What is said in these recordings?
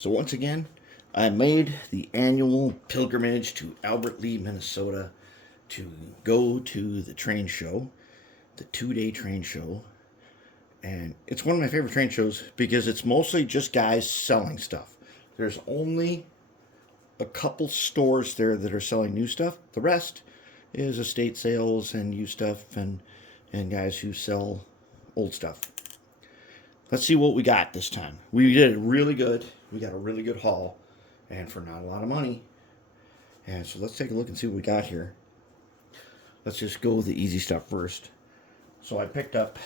So once again, I made the annual pilgrimage to Albert Lea, Minnesota to go to the train show, the 2-day train show. And it's one of my favorite train shows because it's mostly just guys selling stuff. There's only a couple stores there that are selling new stuff. The rest is estate sales and used stuff and guys who sell old stuff. Let's see what we got this time. We did it really good. We got a really good haul, and for not a lot of money. And so let's take a look and see what we got here. Let's just go with the easy stuff first. So I picked up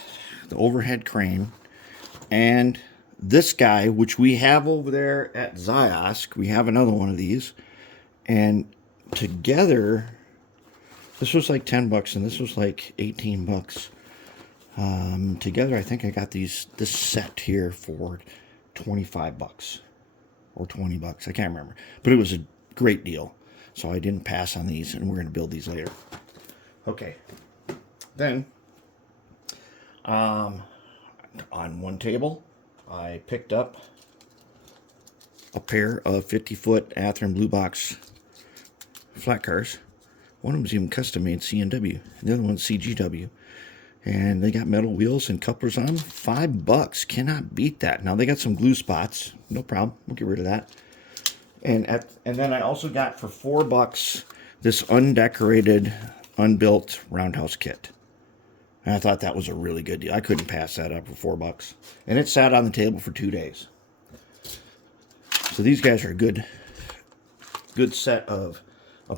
the overhead crane and this guy, which we have over there at Ziosk. We have another one of these. And together, this was like 10 bucks and this was like 18 bucks. Together, I think I got this set here for 25 bucks or 20 bucks. I can't remember, but it was a great deal. So I didn't pass on these, and we're going to build these later. Okay. Then, on one table, I picked up a pair of 50-foot Athearn Blue Box flat cars. One of them's even custom made C&W, and the other one's CGW. And they got metal wheels and couplers on them. $5. Cannot beat that. Now they got some glue spots. No problem. We'll get rid of that. And then I also got for $4 this undecorated, unbuilt roundhouse kit. And I thought that was a really good deal. I couldn't pass that up for $4. And it sat on the table for 2 days. So these guys are a good set of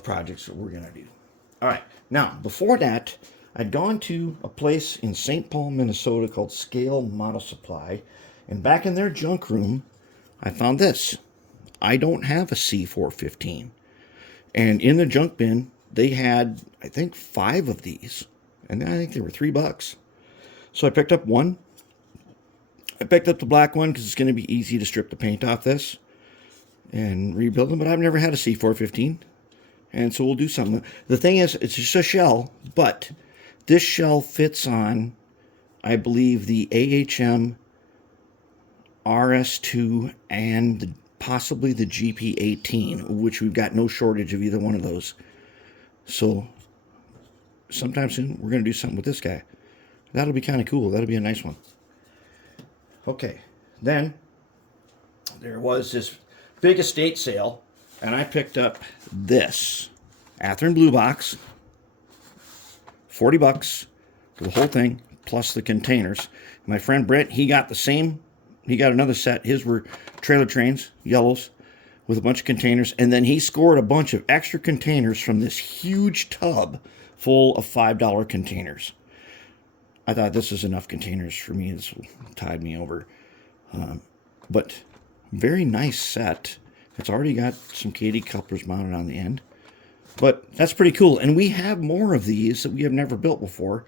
projects that we're going to do. All right. Now, before that, I'd gone to a place in St. Paul, Minnesota called Scale Model Supply, and back in their junk room, I found this. I don't have a C415. And in the junk bin, they had, I think, 5 of these, and I think they were $3. So I picked up one. I picked up the black one because it's going to be easy to strip the paint off this and rebuild them, but I've never had a C415, and so we'll do something. The thing is, it's just a shell, but this shell fits on, I believe, the AHM RS2 and possibly the GP18, which we've got no shortage of either one of those. So sometime soon, we're going to do something with this guy. That'll be kind of cool. That'll be a nice one. Okay, then there was this big estate sale, and I picked up this Athearn Blue Box. $40 for the whole thing, plus the containers. My friend Brent, he got the same. He got another set. His were trailer trains, yellows, with a bunch of containers. And then he scored a bunch of extra containers from this huge tub full of $5 containers. I thought this is enough containers for me. This tied me over. But very nice set. It's already got some KD couplers mounted on the end. But that's pretty cool. And we have more of these that we have never built before.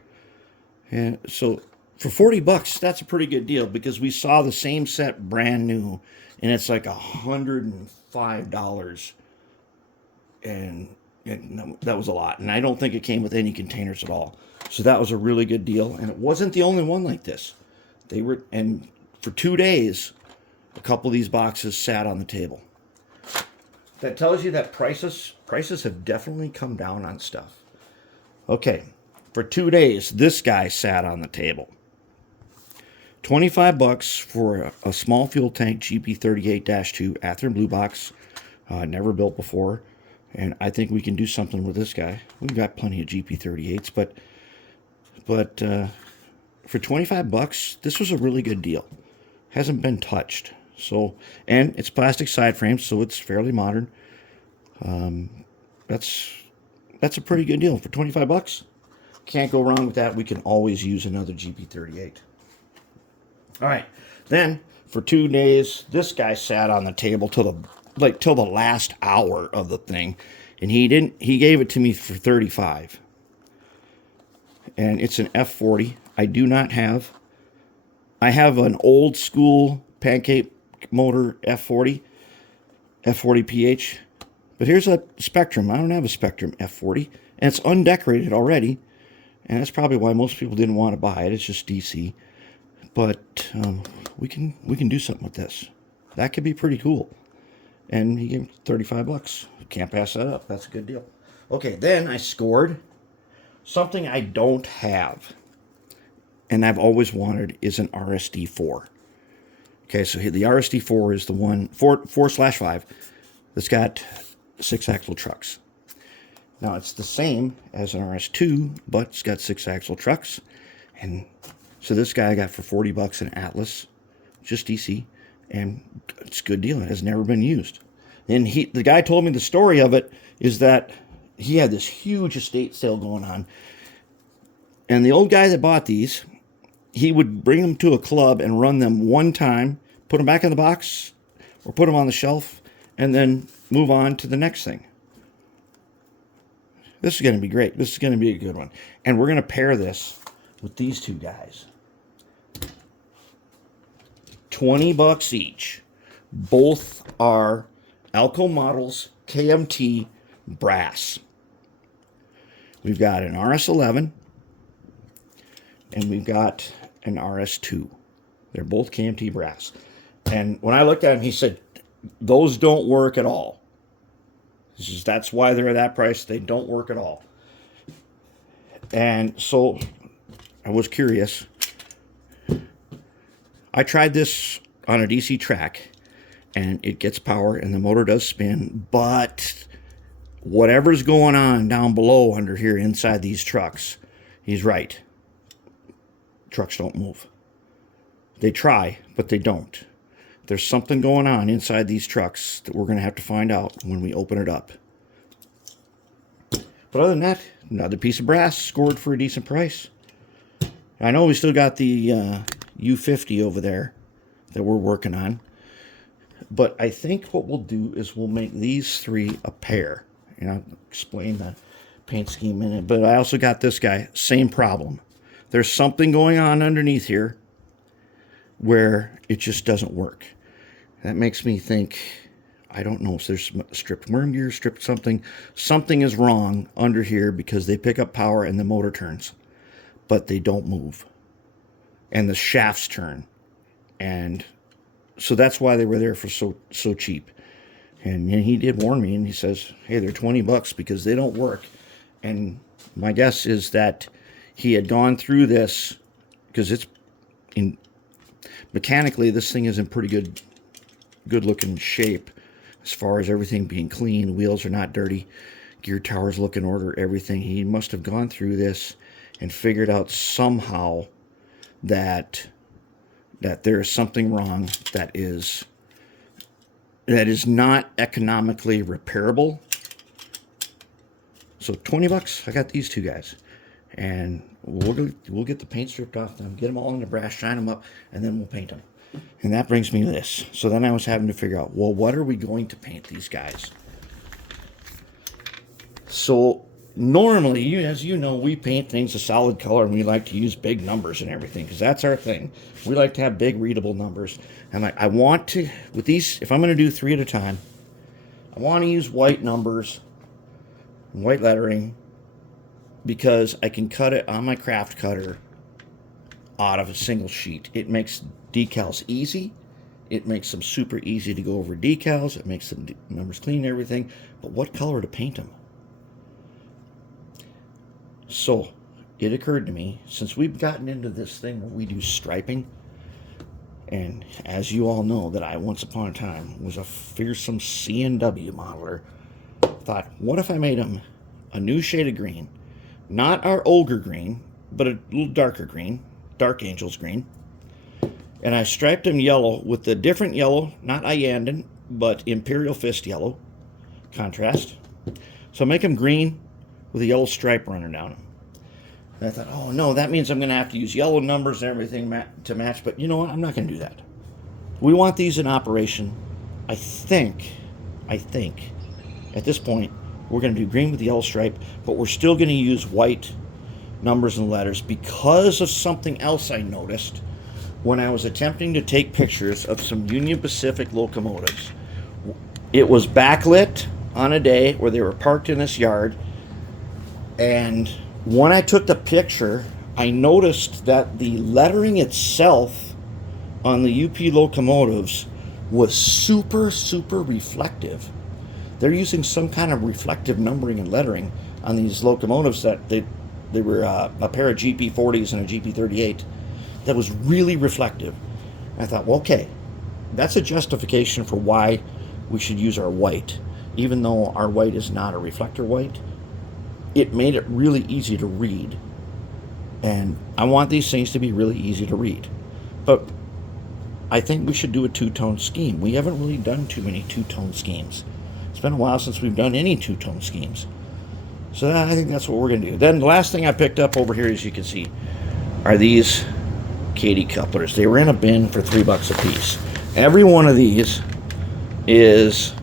And so for $40, that's a pretty good deal because we saw the same set brand new and it's like $105. And that was a lot. And I don't think it came with any containers at all. So that was a really good deal. And it wasn't the only one like this. And for 2 days, a couple of these boxes sat on the table. That tells you that prices have definitely come down on stuff. Okay, for 2 days, this guy sat on the table. $25 for a small fuel tank GP38-2 Athearn Blue Box, never built before, and I think we can do something with this guy. We've got plenty of GP38s, but for $25, this was a really good deal. Hasn't been touched. So, and it's plastic side frames, so it's fairly modern. That's a pretty good deal for $25. Can't go wrong with that. We can always use another GP38. All right, then for 2 days, this guy sat on the table till the last hour of the thing, and he gave it to me for $35. And it's an F40. I have an old school pancake motor F40 PH, but here's a Spectrum. I don't have a Spectrum F40, and it's undecorated already, and that's probably why most people didn't want to buy it. It's just DC, but we can do something with this. That could be pretty cool. And he gave me 35 bucks. Can't pass that up. That's a good deal. Okay, then I scored something I don't have, and I've always wanted, is an RSD4. Okay, so the RSD4 is the one, 4/5, that's got 6-axle trucks. Now, it's the same as an RS2, but it's got 6-axle trucks. And so this guy I got for 40 bucks an Atlas, just DC, and it's a good deal. It has never been used. And the guy told me the story of it is that he had this huge estate sale going on. And the old guy that bought these, he would bring them to a club and run them one time, put them back in the box, or put them on the shelf, and then move on to the next thing. This is going to be great. This is going to be a good one. And we're going to pair this with these two guys. 20 bucks each. Both are Alco models, KMT brass. We've got an RS11 and we've got an RS2. They're both KMT brass. And when I looked at him, he said, those don't work at all. That's why they're at that price. They don't work at all. And so I was curious. I tried this on a DC track, and it gets power, and the motor does spin, but whatever's going on down below under here inside these trucks, he's right. Trucks don't move. They try, but they don't. There's something going on inside these trucks that we're going to have to find out when we open it up. But other than that, another piece of brass scored for a decent price. I know we still got the U50 over there that we're working on. But I think what we'll do is we'll make these three a pair. And I'll explain the paint scheme in it. But I also got this guy, same problem. There's something going on underneath here where it just doesn't work. That makes me think, I don't know if there's stripped worm gear, stripped something. Something is wrong under here because they pick up power and the motor turns, but they don't move. And the shafts turn. And so that's why they were there for so cheap. And he did warn me, and he says, hey, they're 20 bucks because they don't work. And my guess is that he had gone through this because it's in mechanically, this thing is in pretty good looking shape as far as everything being clean. The wheels are not dirty. Gear towers look in order, everything. He must have gone through this and figured out somehow that there is something wrong that is not economically repairable. So 20 bucks, I got these two guys. And we'll get the paint stripped off them, get them all in the brass, shine them up, and then we'll paint them. And that brings me to this. So then I was having to figure out, well, what are we going to paint these guys? So normally, as you know, we paint things a solid color, and we like to use big numbers and everything, because that's our thing. We like to have big, readable numbers. And I want to, with these, if I'm going to do 3 at a time, I want to use white numbers, and white lettering, because I can cut it on my craft cutter out of a single sheet. It makes decals easy. It makes them super easy to go over decals. It makes the numbers clean and everything. But what color to paint them? So it occurred to me, since we've gotten into this thing where we do striping, and as you all know, that I once upon a time was a fearsome C&W modeler, thought, what if I made them a new shade of green? Not our ogre green, but a little darker green, dark angel's green. And I striped them yellow with a different yellow, not Iandan, but Imperial Fist yellow contrast. So make them green with a yellow stripe running down them. And I thought, oh no, that means I'm going to have to use yellow numbers and everything to match. But you know what? I'm not going to do that. We want these in operation. I think, at this point, we're going to do green with the yellow stripe, but we're still going to use white numbers and letters because of something else I noticed when I was attempting to take pictures of some Union Pacific locomotives. It was backlit on a day where they were parked in this yard, and when I took the picture, I noticed that the lettering itself on the UP locomotives was super, super reflective. They're using some kind of reflective numbering and lettering on these locomotives that they were a pair of GP40s and a GP38 that was really reflective. And I thought, well, okay, that's a justification for why we should use our white. Even though our white is not a reflector white, it made it really easy to read. And I want these things to be really easy to read. But I think we should do a two-tone scheme. We haven't really done too many two-tone schemes. It's been a while since we've done any two-tone schemes. So I think that's what we're going to do. Then the last thing I picked up over here, as you can see, are these Katy couplers. They were in a bin for $3 a piece. Every one of these is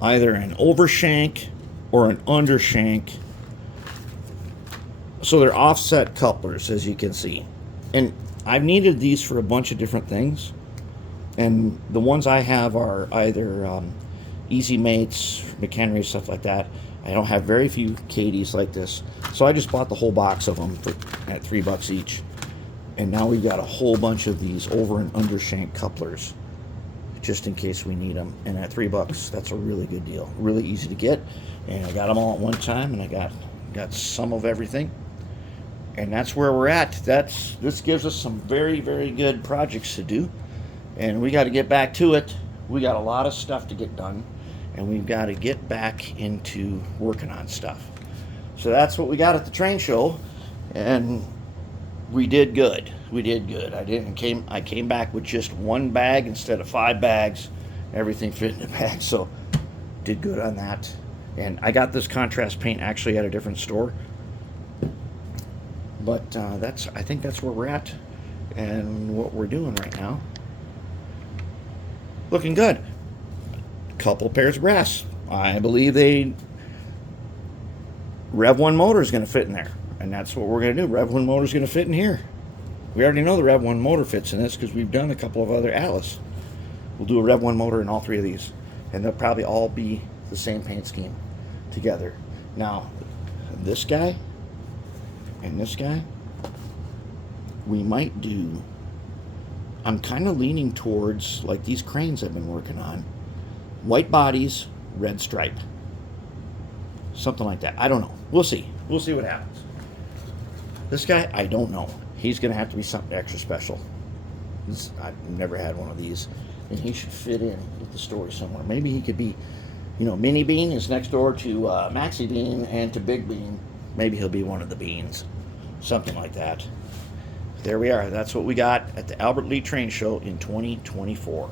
either an overshank or an undershank. So they're offset couplers, as you can see. And I've needed these for a bunch of different things. And the ones I have are either Easy Mates, McHenry, stuff like that. I don't have very few Katys like this. So I just bought the whole box of them at $3 each. And now we've got a whole bunch of these over and undershank couplers, just in case we need them. And at $3, that's a really good deal. Really easy to get. And I got them all at one time, and I got some of everything. And that's where we're at. This gives us some very, very good projects to do. And we got to get back to it. We got a lot of stuff to get done. And we've got to get back into working on stuff. So that's what we got at the train show. And we did good. We did good. I came back with just one bag instead of 5 bags. Everything fit in the bag. So did good on that. And I got this contrast paint actually at a different store. But I think that's where we're at and what we're doing right now. Looking good. Couple pairs of brass. I believe Rev 1 motor is going to fit in there. And that's what we're going to do. Rev 1 motor is going to fit in here. We already know the Rev 1 motor fits in this because we've done a couple of other Atlas. We'll do a Rev 1 motor in all 3 of these. And they'll probably all be the same paint scheme together. Now, this guy and this guy, we might do, I'm kind of leaning towards, like these cranes I've been working on, white bodies, red stripe. Something like that. I don't know. We'll see. We'll see what happens. This guy, I don't know. He's going to have to be something extra special. I've never had one of these. And he should fit in with the story somewhere. Maybe he could be, Mini Bean is next door to Maxi Bean and to Big Bean. Maybe he'll be one of the beans. Something like that. There we are. That's what we got at the Albert Lea Train Show in 2024.